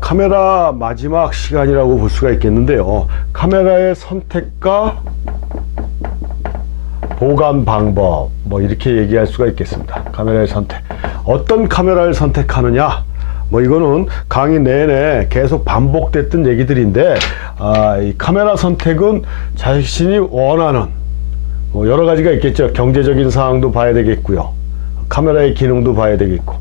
카메라 마지막 시간이라고 볼 수가 있겠는데요. 카메라의 선택과 보관 방법, 뭐 이렇게 얘기할 수가 있겠습니다. 카메라의 선택. 어떤 카메라를 선택하느냐? 뭐 이거는 강의 내내 계속 반복됐던 얘기들인데, 이 카메라 선택은 자신이 원하는 뭐 여러 가지가 있겠죠. 경제적인 사항도 봐야 되겠고요. 카메라의 기능도 봐야 되겠고,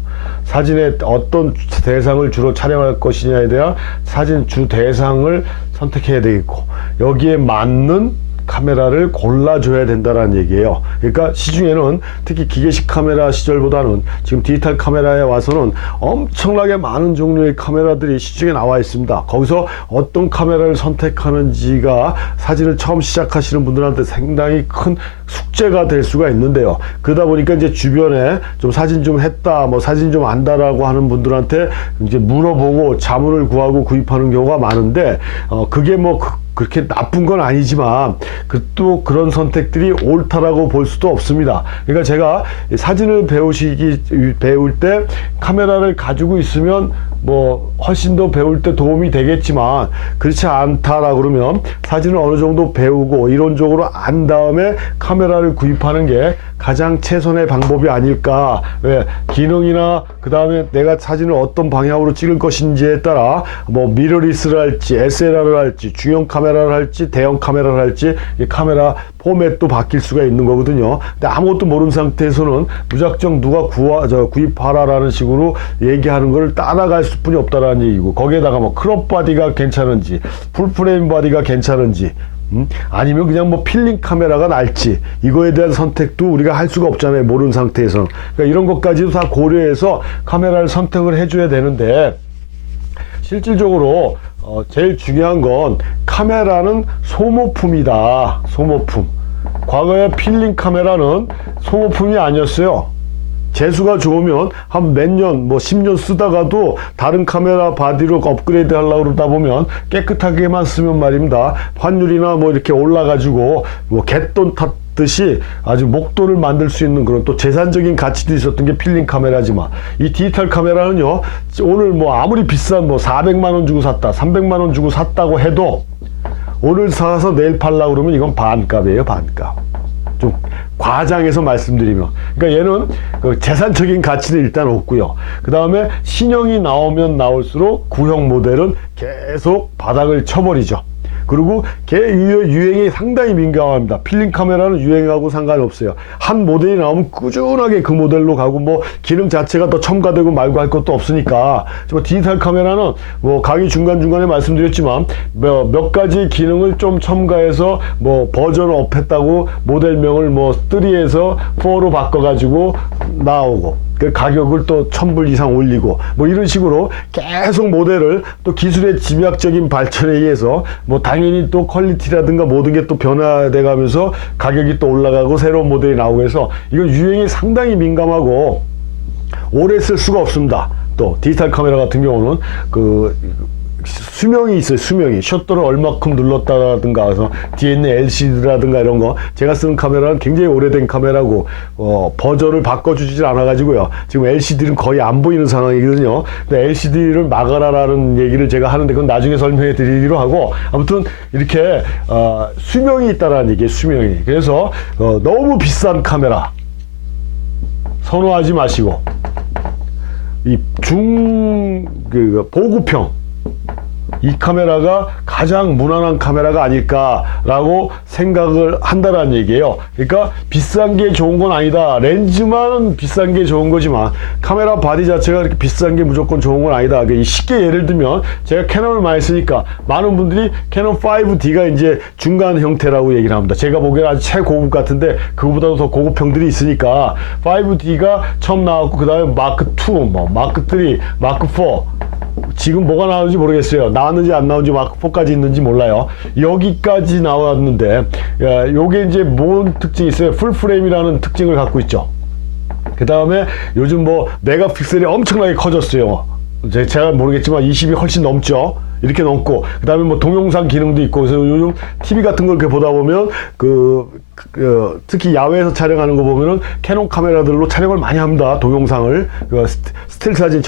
사진의 어떤 대상을 주로 촬영할 것이냐에 대한 사진 주 대상을 선택해야 되겠고, 여기에 맞는 카메라를 골라줘야 된다는 얘기예요. 그러니까 시중에는 특히 기계식 카메라 시절보다는 지금 디지털 카메라에 와서는 엄청나게 많은 종류의 카메라들이 시중에 나와 있습니다. 거기서 어떤 카메라를 선택하는지가 사진을 처음 시작하시는 분들한테 상당히 큰 숙제가 될 수가 있는데요. 그러다 보니까 이제 주변에 좀 사진 좀 했다, 뭐 사진 좀 안다라고 하는 분들한테 이제 물어보고 자문을 구하고 구입하는 경우가 많은데, 그게 뭐 그렇게 나쁜 건 아니지만 또 그런 선택들이 옳다라고 볼 수도 없습니다. 그러니까 제가 사진을 배울 때 카메라를 가지고 있으면 뭐 훨씬 더 배울 때 도움이 되겠지만, 그렇지 않다라 그러면 사진을 어느 정도 배우고 이론적으로 안 다음에 카메라를 구입하는 게 가장 최선의 방법이 아닐까. 왜? 기능이나 그 다음에 내가 사진을 어떤 방향으로 찍을 것인지에 따라 뭐 미러리스를 할지 SLR을 할지 중형 카메라를 할지 대형 카메라를 할지 이 카메라 포맷도 바뀔 수가 있는 거거든요. 근데 아무것도 모르는 상태에서는 무작정 누가 구입하라라는 식으로 얘기하는 걸 따라갈 수뿐이 없다라는 얘기고, 거기에다가 뭐 크롭 바디가 괜찮은지 풀프레임 바디가 괜찮은지 아니면 그냥 뭐 필름 카메라가 날지, 이거에 대한 선택도 우리가 할 수가 없잖아요, 모르는 상태에서. 그러니까 이런 것까지도 다 고려해서 카메라를 선택을 해줘야 되는데, 실질적으로 제일 중요한 건 카메라는 소모품이다. 소모품. 과거에 필름 카메라는 소모품이 아니었어요. 재수가 좋으면 한 몇 년, 뭐 10년 쓰다가도 다른 카메라 바디로 업그레이드 하려고 그러다 보면 깨끗하게만 쓰면 말입니다, 환율이나 뭐 이렇게 올라가지고 뭐 갯돈 탔듯이 아주 목돈을 만들 수 있는 그런 또 재산적인 가치도 있었던 게 필름 카메라지만, 이 디지털 카메라는요, 오늘 뭐 아무리 비싼 뭐 400만 원 주고 샀다, 300만 원 주고 샀다고 해도 오늘 사서 내일 팔려고 그러면 이건 반값이에요, 반값. 좀 과장해서 말씀드리면, 그러니까 얘는 그 재산적인 가치는 일단 없고요. 그 다음에 신형이 나오면 나올수록 구형 모델은 계속 바닥을 쳐버리죠. 그리고 걔 유행에 상당히 민감합니다. 필름 카메라는 유행하고 상관이 없어요. 한 모델이 나오면 꾸준하게 그 모델로 가고, 뭐 기능 자체가 더 첨가되고 말고 할 것도 없으니까. 디지털 카메라는 뭐 강의 중간중간에 말씀드렸지만 몇 가지 기능을 좀 첨가해서 뭐 버전을 업했다고 모델명을 뭐 3에서 4로 바꿔가지고 나오고, 그 가격을 또 1000불 이상 올리고, 뭐 이런 식으로 계속 모델을 또 기술의 집약적인 발전에 의해서 뭐 당연히 또 퀄리티라든가 모든 게 또 변화돼 가면서 가격이 또 올라가고 새로운 모델이 나오고 해서 이건 유행이 상당히 민감하고 오래 쓸 수가 없습니다. 또 디지털 카메라 같은 경우는 그 수명이 있어요. 수명이. 셔터를 얼마큼 눌렀다라든가 해서 뒤에 있는 LCD라든가 이런 거, 제가 쓰는 카메라는 굉장히 오래된 카메라고 버전을 바꿔주질 않아 가지고요, 지금 LCD는 거의 안 보이는 상황이거든요. 근데 LCD를 막아라라는 얘기를 제가 하는데 그건 나중에 설명해 드리기로 하고, 아무튼 이렇게 수명이 있다라는 얘기예요. 수명이. 그래서 너무 비싼 카메라 선호하지 마시고, 이 보급형, 이 카메라가 가장 무난한 카메라가 아닐까라고 생각을 한다라는 얘기예요. 그러니까 비싼 게 좋은 건 아니다. 렌즈만 비싼 게 좋은 거지만 카메라 바디 자체가 그렇게 비싼 게 무조건 좋은 건 아니다. 쉽게 예를 들면 제가 캐논을 많이 쓰니까 많은 분들이 캐논 5D가 이제 중간 형태라고 얘기를 합니다. 제가 보기에는 아주 최고급 같은데 그거보다도 더 고급형들이 있으니까 5D가 처음 나왔고, 그 다음에 마크 2, 뭐 마크 3, 마크 4, 지금 뭐가 나오는지 모르겠어요. 나왔는지 안 나오는지 마크 4까지 있는지 몰라요. 여기까지 나왔는데, 요게 이제 뭔 특징이 있어요? 풀프레임이라는 특징을 갖고 있죠. 그 다음에 요즘 뭐 메가픽셀이 엄청나게 커졌어요. 제가 모르겠지만 20이 훨씬 넘죠. 이렇게 넘고, 그 다음에 뭐 동영상 기능도 있고, 그래서 요즘 TV 같은 걸 이렇게 보다 보면, 특히 야외에서 촬영하는 거 보면은 캐논 카메라들로 촬영을 많이 합니다. 동영상을. 스틸 사진,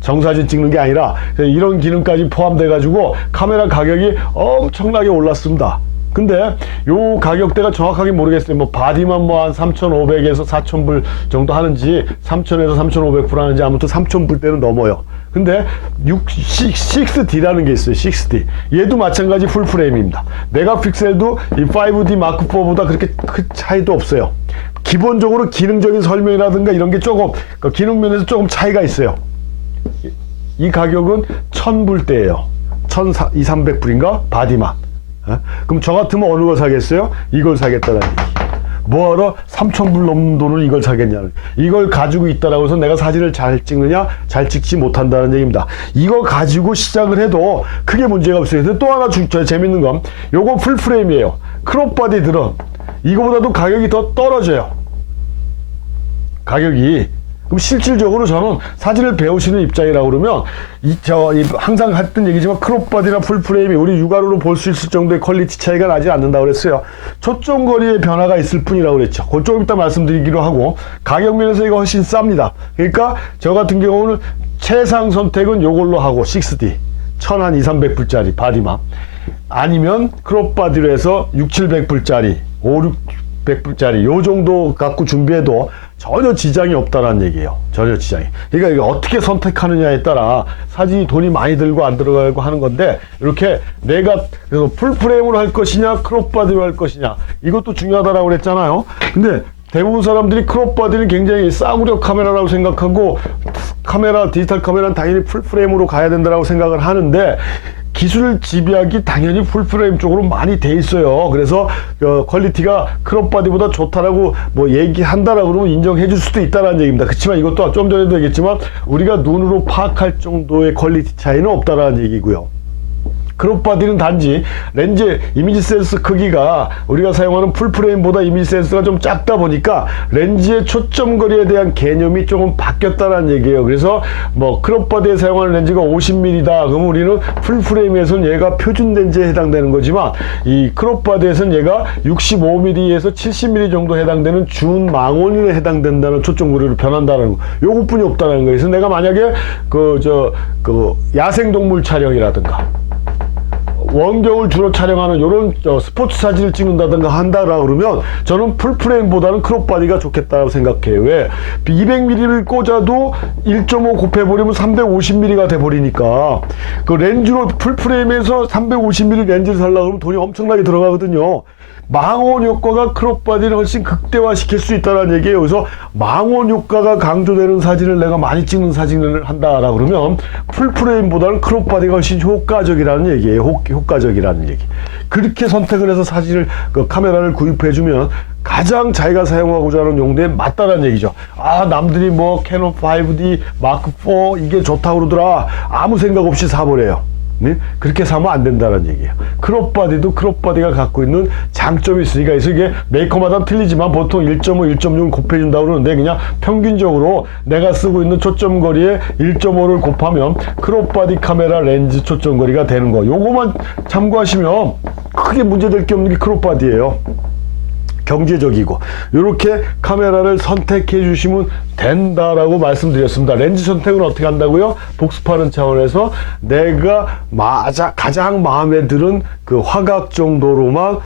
정사진 찍는 게 아니라, 이런 기능까지 포함돼가지고 카메라 가격이 엄청나게 올랐습니다. 근데 요 가격대가 정확하게 모르겠어요. 뭐 바디만 뭐 한 3,500에서 4,000불 정도 하는지 3,000에서 3,500불 하는지 아무튼 3,000불대는 넘어요. 근데 6D라는 게 있어요. 6D. 얘도 마찬가지 풀프레임입니다. 메가픽셀도 이 5D 마크4보다 그렇게 큰 차이도 없어요. 기본적으로 기능적인 설명이라든가 이런 게 조금 기능 면에서 조금 차이가 있어요. 이 가격은 1,000불대예요. 1,200~300불인가? 바디만. 그럼 저 같으면 어느 걸 사겠어요? 이걸 사겠다는 얘기. 뭐하러 3,000불 넘는 돈을 이걸 사겠냐는, 이걸 가지고 있다라고 해서 내가 사진을 잘 찍느냐, 잘 찍지 못한다는 얘기입니다. 이거 가지고 시작을 해도 크게 문제가 없어요. 근데 또 하나 재밌는 건 요거 풀프레임이에요. 크롭바디들은 이거보다도 가격이 더 떨어져요. 가격이. 그럼 실질적으로 저는 사진을 배우시는 입장이라고 그러면 항상 했던 얘기지만 크롭바디나 풀프레임이 우리 육안으로 볼 수 있을 정도의 퀄리티 차이가 나지 않는다고 그랬어요. 초점거리의 변화가 있을 뿐이라고 그랬죠. 그건 조금 이따 말씀드리기로 하고, 가격 면에서 이거 훨씬 쌉니다. 그러니까 저 같은 경우는 최상 선택은 요걸로 하고 6D 1,200~300불짜리 바디만, 아니면 크롭바디로 해서 600~700불짜리 500~600불짜리 요 정도 갖고 준비해도 전혀 지장이 없다는 얘기예요. 전혀 지장이. 그러니까 이거 어떻게 선택하느냐에 따라 사진이 돈이 많이 들고 안 들어가고 하는 건데, 이렇게 내가 그래서 풀프레임으로 할 것이냐 크롭바디로 할 것이냐, 이것도 중요하다라고 그랬잖아요. 근데 대부분 사람들이 크롭바디는 굉장히 싸구려 카메라라고 생각하고, 디지털 카메라는 당연히 풀프레임으로 가야 된다라고 생각을 하는데, 기술 집약이 당연히 풀프레임 쪽으로 많이 돼 있어요. 그래서 퀄리티가 크롭바디보다 좋다라고 뭐 얘기한다라고 그러면 인정해 줄 수도 있다라는 얘기입니다. 그렇지만 이것도 좀 전에도 얘기했지만 우리가 눈으로 파악할 정도의 퀄리티 차이는 없다라는 얘기고요. 크롭바디는 단지 렌즈 이미지 센서 크기가 우리가 사용하는 풀프레임보다 이미지 센서가 좀 작다 보니까 렌즈의 초점거리에 대한 개념이 조금 바뀌었다는 얘기예요. 그래서 뭐 크롭바디에 사용하는 렌즈가 50mm다. 그럼 우리는 풀프레임에서는 얘가 표준 렌즈에 해당되는 거지만, 이 크롭바디에서는 얘가 65mm에서 70mm 정도 해당되는 준망원율에 해당된다는 초점거리로 변한다는 거. 요것뿐이 없다는 거예요. 그래서 내가 만약에 야생동물 촬영이라든가 원경을 주로 촬영하는 이런 스포츠 사진을 찍는다든가 한다라 그러면 저는 풀프레임보다는 크롭바디가 좋겠다고 생각해요. 왜? 200mm를 꽂아도 1.5 곱해버리면 350mm가 돼버리니까, 그 렌즈로 풀프레임에서 350mm 렌즈를 살려고 하면 돈이 엄청나게 들어가거든요. 망원 효과가 크롭바디를 훨씬 극대화시킬 수 있다는 얘기예요. 그래서 망원 효과가 강조되는 사진을 내가 많이 찍는 사진을 한다라 그러면 풀프레임보다는 크롭바디가 훨씬 효과적이라는 얘기예요. 효과적이라는 얘기. 그렇게 선택을 해서 카메라를 구입해주면 가장 자기가 사용하고자 하는 용도에 맞다라는 얘기죠. 남들이 뭐 캐논 5D 마크4 이게 좋다고 그러더라. 아무 생각 없이 사버려요. 네? 그렇게 사면 안 된다는 얘기예요. 크롭바디도 크롭바디가 갖고 있는 장점이 있으니까, 그래서 이게 메이커마다 틀리지만 보통 1.5, 1.6을 곱해준다고 그러는데, 그냥 평균적으로 내가 쓰고 있는 초점거리에 1.5를 곱하면 크롭바디 카메라 렌즈 초점거리가 되는 거. 요거만 참고하시면 크게 문제될 게 없는 게 크롭바디예요. 경제적이고 이렇게 카메라를 선택해 주시면 된다라고 말씀드렸습니다. 렌즈 선택은 어떻게 한다고요? 복습하는 차원에서 내가 가장 마음에 드는 그 화각 정도로만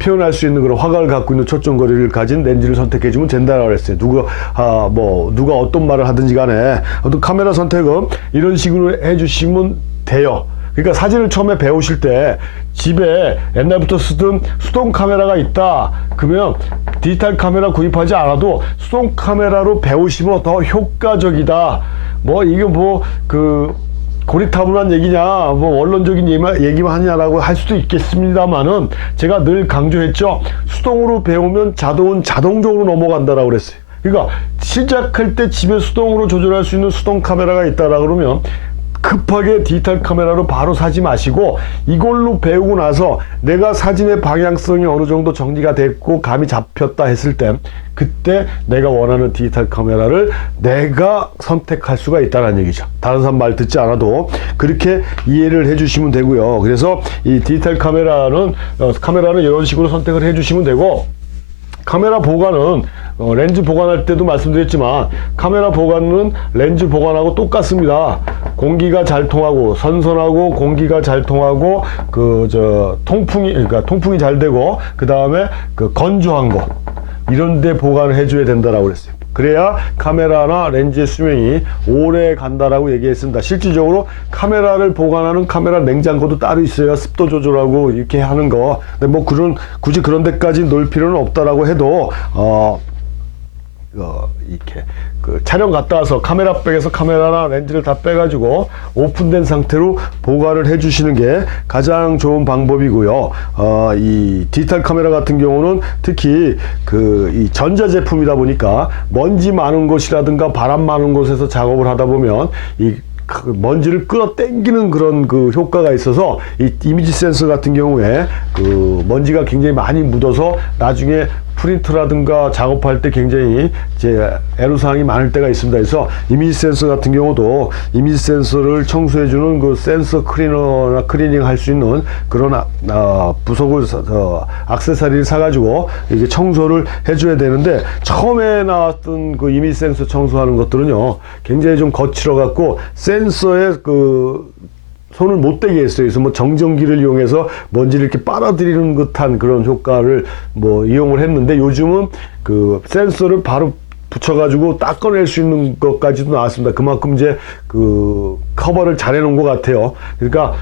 표현할 수 있는 그런 화각을 갖고 있는 초점거리를 가진 렌즈를 선택해 주면 된다라고 그랬어요. 누가 어떤 말을 하든지 간에 어떤 카메라 선택은 이런 식으로 해 주시면 돼요. 그러니까 사진을 처음에 배우실 때 집에 옛날부터 쓰던 수동 카메라가 있다. 그러면 디지털 카메라 구입하지 않아도 수동 카메라로 배우시면 더 효과적이다. 이게 고리타분한 얘기냐, 원론적인 얘기만 하냐라고 할 수도 있겠습니다만은, 제가 늘 강조했죠. 수동으로 배우면 자동은 자동적으로 넘어간다라고 그랬어요. 그러니까 시작할 때 집에 수동으로 조절할 수 있는 수동 카메라가 있다라 그러면 급하게 디지털 카메라로 바로 사지 마시고 이걸로 배우고 나서 내가 사진의 방향성이 어느 정도 정리가 됐고 감이 잡혔다 했을 때 그때 내가 원하는 디지털 카메라를 내가 선택할 수가 있다는 얘기죠. 다른 사람 말 듣지 않아도 그렇게 이해를 해주시면 되고요. 그래서 이 디지털 카메라는 이런 식으로 선택을 해주시면 되고, 카메라 보관은 렌즈 보관할 때도 말씀드렸지만 카메라 보관은 렌즈 보관하고 똑같습니다. 공기가 잘 통하고 선선하고 공기가 잘 통하고 통풍이 잘 되고 그 다음에 건조한 곳 이런 데 보관을 해줘야 된다라고 그랬어요. 그래야 카메라나 렌즈의 수명이 오래 간다라고 얘기했습니다. 실질적으로 카메라를 보관하는 카메라 냉장고도 따로 있어요. 습도 조절하고 이렇게 하는 거. 근데 뭐 굳이 그런 데까지 놓을 필요는 없다라고 해도 이렇게 촬영 갔다 와서 카메라백에서 카메라나 렌즈를 다 빼가지고 오픈된 상태로 보관을 해주시는 게 가장 좋은 방법이고요. 이 디지털 카메라 같은 경우는 특히 이 전자제품이다 보니까 먼지 많은 곳이라든가 바람 많은 곳에서 작업을 하다 보면 이 먼지를 끌어당기는 그런 효과가 있어서 이 이미지 센서 같은 경우에 먼지가 굉장히 많이 묻어서 나중에 프린트라든가 작업할 때 굉장히 애로사항이 많을 때가 있습니다. 그래서 이미지 센서 같은 경우도 이미지 센서를 청소해주는 센서 클리너나 클리닝 할 수 있는 그런 부속을 액세서리를 사가지고 이게 청소를 해줘야 되는데, 처음에 나왔던 이미지 센서 청소하는 것들은요 굉장히 좀 거칠어 갖고 센서에 손을 못 대게 했어요. 그래서 뭐 정전기를 이용해서 먼지를 이렇게 빨아들이는 듯한 그런 효과를 이용을 했는데, 요즘은 센서를 바로 붙여가지고 닦아낼 수 있는 것까지도 나왔습니다. 그만큼 이제 커버를 잘 해놓은 것 같아요. 그러니까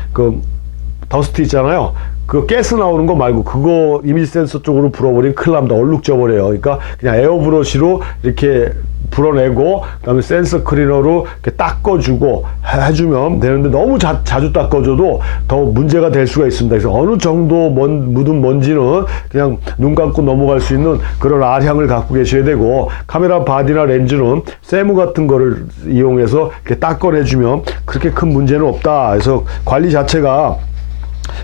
더스트 있잖아요. 가스 나오는 거 말고 그거 이미지 센서 쪽으로 불어버리면 큰일 납니다. 얼룩져 버려요. 그러니까 그냥 에어브러시로 이렇게 불어내고 그다음에 센서 클리너로 이렇게 닦아주고 해주면 되는데, 너무 자주 닦아줘도 더 문제가 될 수가 있습니다. 그래서 어느 정도 묻은 먼지는 그냥 눈 감고 넘어갈 수 있는 그런 알향을 갖고 계셔야 되고, 카메라 바디나 렌즈는 세무 같은 거를 이용해서 이렇게 닦아내주면 그렇게 큰 문제는 없다. 그래서 관리 자체가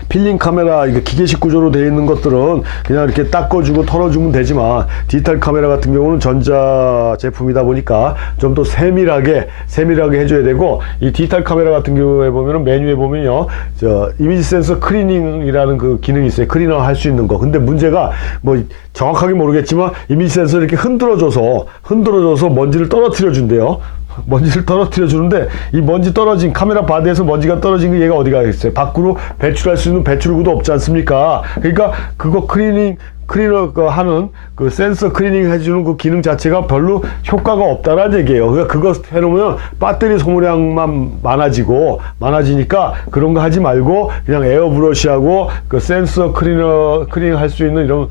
필름 카메라 기계식 구조로 되어 있는 것들은 그냥 이렇게 닦아주고 털어주면 되지만, 디지털 카메라 같은 경우는 전자 제품이다 보니까 좀 더 세밀하게 해줘야 되고, 이 디지털 카메라 같은 경우에 보면은 메뉴에 보면요 이미지 센서 클리닝이라는 기능이 있어요. 클리너 할 수 있는 거. 근데 문제가 정확하게 모르겠지만 이미지 센서 이렇게 흔들어줘서 먼지를 떨어뜨려 준대요. 먼지를 떨어뜨려 주는데, 이 먼지 떨어진 카메라 바디에서 먼지가 떨어진 게 얘가 어디가 있어요? 밖으로 배출할 수 있는 배출구도 없지 않습니까? 그러니까 그거 클리너 하는 센서 클리닝 해주는 기능 자체가 별로 효과가 없다라는 얘기예요. 그러니까 그거 해놓으면 배터리 소모량만 많아지니까 그런 거 하지 말고 그냥 에어브러시하고 센서 클리닝 할 수 있는 이런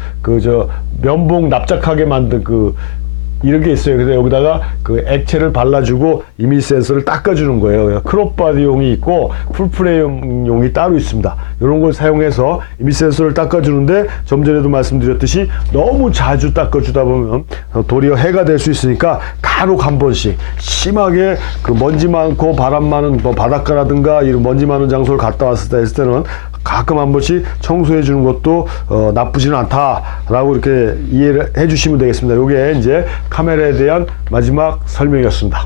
면봉 납작하게 만든 이런 게 있어요. 그래서 여기다가 액체를 발라주고 이미지 센서를 닦아주는 거예요. 크롭바디용이 있고 풀프레임용이 따로 있습니다. 이런 걸 사용해서 이미지 센서를 닦아주는데, 좀 전에도 말씀드렸듯이 너무 자주 닦아주다 보면 도리어 해가 될 수 있으니까 간혹 한 번씩 심하게 먼지 많고 바람 많은 바닷가라든가 이런 먼지 많은 장소를 갔다 왔을 때는 가끔 한 번씩 청소해 주는 것도 나쁘지는 않다라고 이렇게 이해를 해 주시면 되겠습니다. 이게 이제 카메라에 대한 마지막 설명이었습니다.